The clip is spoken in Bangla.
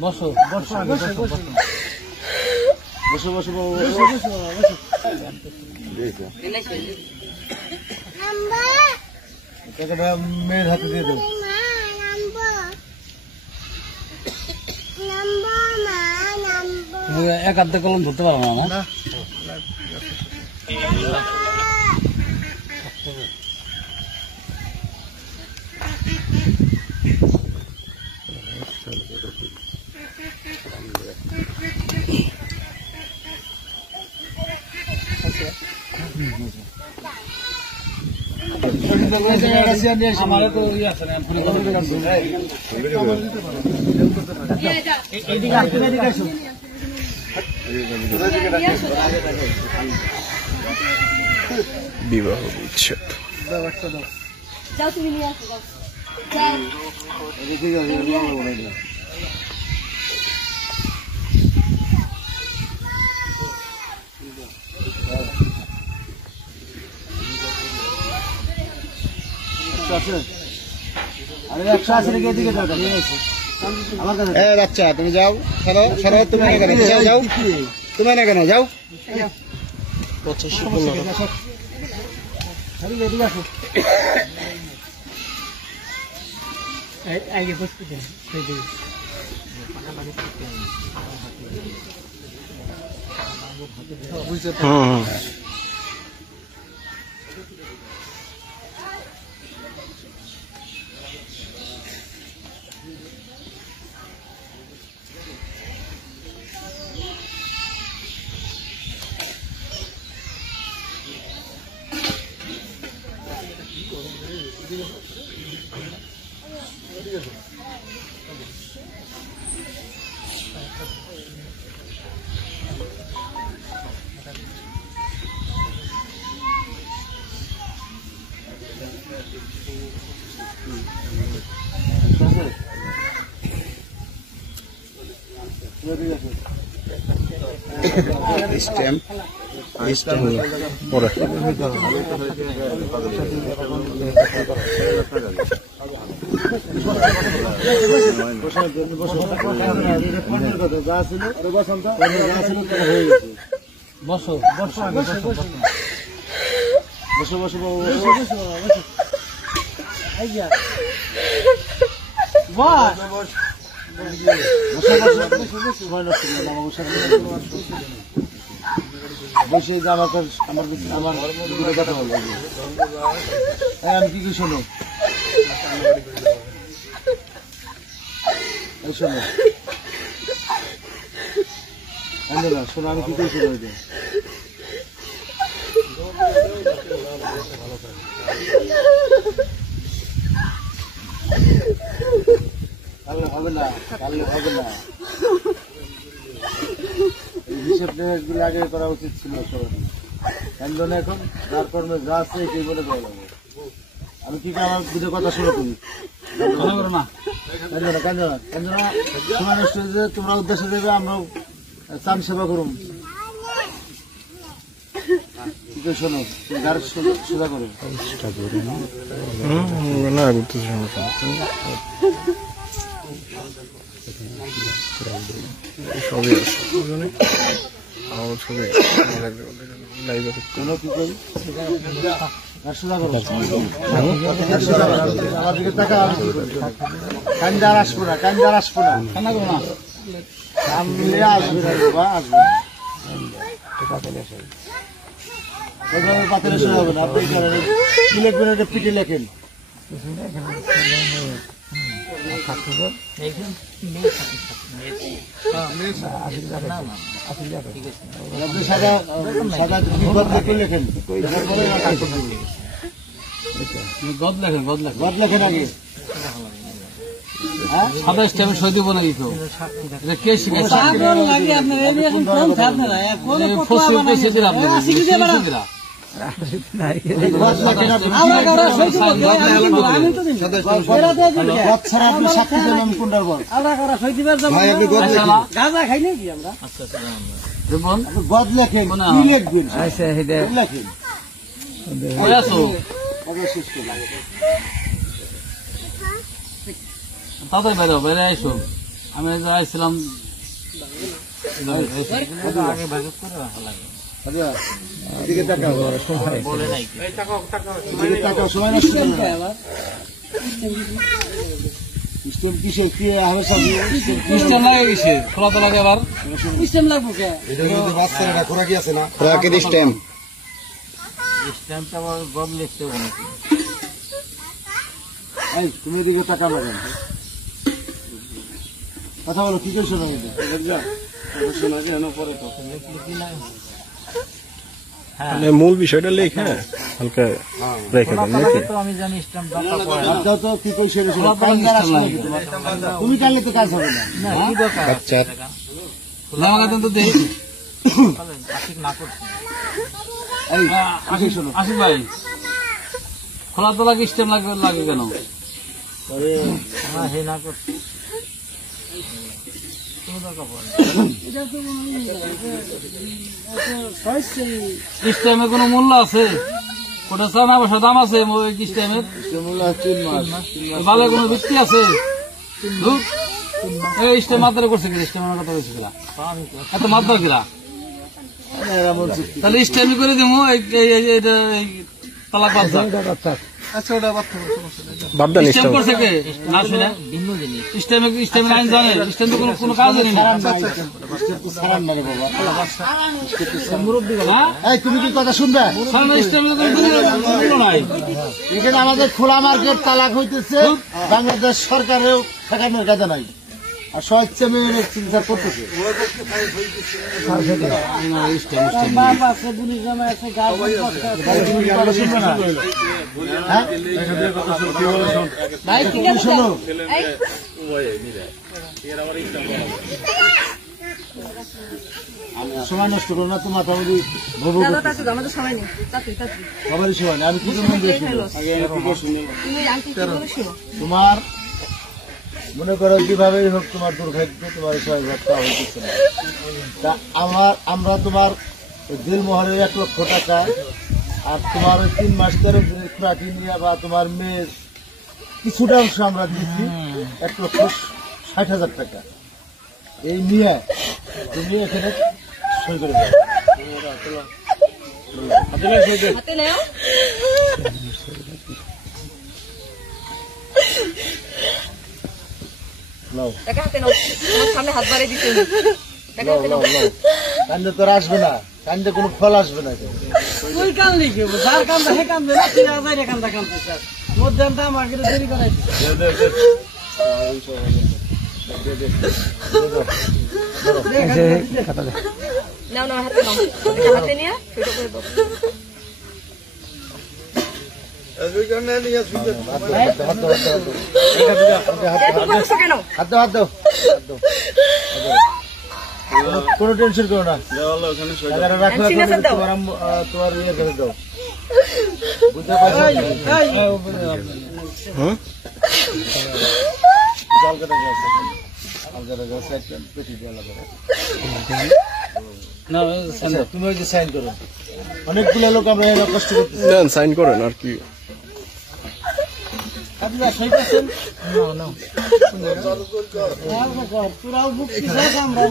বসো বসো বসো বসো মেয়ের হাতে দিয়ে দেবো। এক হাতে কলম ধরতে পারো না আমার। আমারও তো ইয়ে আছে না বিবাহ বিচ্ছেদ যাও তুমি নিয়ে আসো বাচ্চা তুমি যাও সরো তুমি যাও যাও তুমি না কেন যাও পরে বসো বসো বসো বসো বসে আমার কথা বলবো আমি কি শোনো শোনো শোনো আমি কি করে শোনো কালকে হবে না হিসেব নিকেশগুলো আগে করা উচিত ছিল সবাই এখন যার কর্মে যা আছে এটাই বলে দেওয়া যাবে। আমি কি আমার দুটো কথা শুনে তুমি তোমরা উদ্দেশ্য দেবে আমরা চান সেবা করুন কি করে শোনো গার সেবা করো না করতেছি সবই আমার ছবি কান্দার আসবো না কান্না করো না সামনে আসবে পাথরে শুরু হবে না আপনি কি লিখবেন এটা পিঠে লেখেন সাদা লেখেন গদ লেখেন আগে সাদা স্ট্যাম্প সই দিব না দিত কে শিখেছে গদ লেখেন তাড়াতাড়ি বাইরে বাইরে এসো। আমি আসছিলাম আগে ভাগে করে রাখা লাগে। আচ্ছা, এদিকে তাকাও। বলে নাই এদিকে তাকাও, সময় নষ্ট করো না। স্টেম কিসে কি হবে সব? সিস্টেম লাগে গেছে, খোলা তো লাগে আবার। সিস্টেম লাগবো কে? এটা কিন্তু বাচ্চারা খোরাকি আছে না? খোরাকি স্টেম। স্ট্যাম্পটা আবার বদলে লিখতে হবে। এই তুমি এদিকে তাকাও না কেন? কথা বলো, কি কইছো না এটা? শোনা যায় না পরে তো। মানে মূল বিষয়টা লেখা হালকা রেখে দেন নাকি? তো আমি জানি স্ট্যাম্প দরকার পড়ে না। বাদ দাও তো, কি কইছো এটা শোনো। কান্দার আসলে কি তোমার? তুমি টানলে তো কাজ হবে না। না, কি দরকার? আচ্ছা। খোলা লাগাতেন তো দেই। আশিক না করছি। এই আশিক শোনো। আশিক ভাই, খোলা তো লাগে স্ট্যাম্প লাগে কেন? আরে না, হে না করছি। কোনো দরকার পড়ে না। এটা তো স্ট্যাম্পে কোনো মূল্য আছে? ওটা 6 মাসের দাম আছে স্ট্যাম্পের? মূল্য 3 মাস। ভালো কোনো ভিত্তি আছে? ধুর, এই স্ট্যাম্প মাত্রা করছে কিনা? স্ট্যাম্পের কথা বলছে কিনা? এত মাত্রা কিনা? এরা বলছে কি? তাহলে স্ট্যাম্প করে দেবো এটা তালাক বাচ্চা। আচ্ছা, ওটা বাদ দাও, সমস্যা নেই। বাদ দেন স্ট্যাম্প করছে কে? না শুনে ভিন্ন জিনিস। স্ট্যাম্পের আইন জানে? স্ট্যাম্প তো কোনো কাজ জানি না। সারান না রে বাবা। মুরব্বী হ্যাঁ? এই তুমি কি কথা শুনবে? স্ট্যাম্পে তো কোনো মূল্য নাই। এখানে আমাদের খোলা মার্কেট তালাক হইতেছে, বাংলাদেশ সরকারেও ঠেকানোর কাজে নাই, আর স্বেচ্ছা মেয়ে চিন্তা করতেছে। বাপ আছে, পুলিশ জামা আছে, তুমি কি কথা শুনবে না? হ্যাঁ? ভাই ঠিক তুমি আছে শোনো, সময় নষ্ট করো না, তোমার তাহলে ভবু আমাদের সময় নেই। তাড়াতাড়ি সবারই সময় নেই। আমি কি মনে শুনি তুমি আন্টি কি বলেছো? তোমার মনে করো যেভাবে হোক তোমার দুর্ভাগ্য, তোমার সহায়তা হইতেছে না। তা আমরা তোমার দিলমোহরের 1 লক্ষ টাকা আর তোমার ওই 3 মাস ধরে খুঁড়াটি নিয়ে বা তোমার মেয়ের কিছুটা অংশ আমরা দিচ্ছি 1,60,000 টাকা। এই নিয়ে তুমি এখানে সই করে দাও। হাতে নাও। নাও, টাকা হাতে নাও। তোমার সামনে হাত বাড়িয়ে দিতে হবে। টাকা হাতে নাও। কান্দে তোর আসবে না, কান্দে কোনো ফল আসবে না। তুই কান লিখে যার কান্দা হে কান্দে না, তুই আজাইরে কান্দা কান্দে স্যার মধ্যমটা আমাকে দেরি করাই দিছে। নাও নাও, হাতে নাও। টাকা হাতে নিয়ে সেটা করে দাও। হাত দাও। কোনো টেনশন করো না, রাখো তোমার ইয়ে করে দাও। বুঝতে পারছো? তুমি ওই যে সাইন করো। অনেকগুলো লোক আমরা কষ্ট করতেছি। সাইন করেন আর কি? আপনারা সই করছেন? না না। তোরাও বুঝছিস আমরা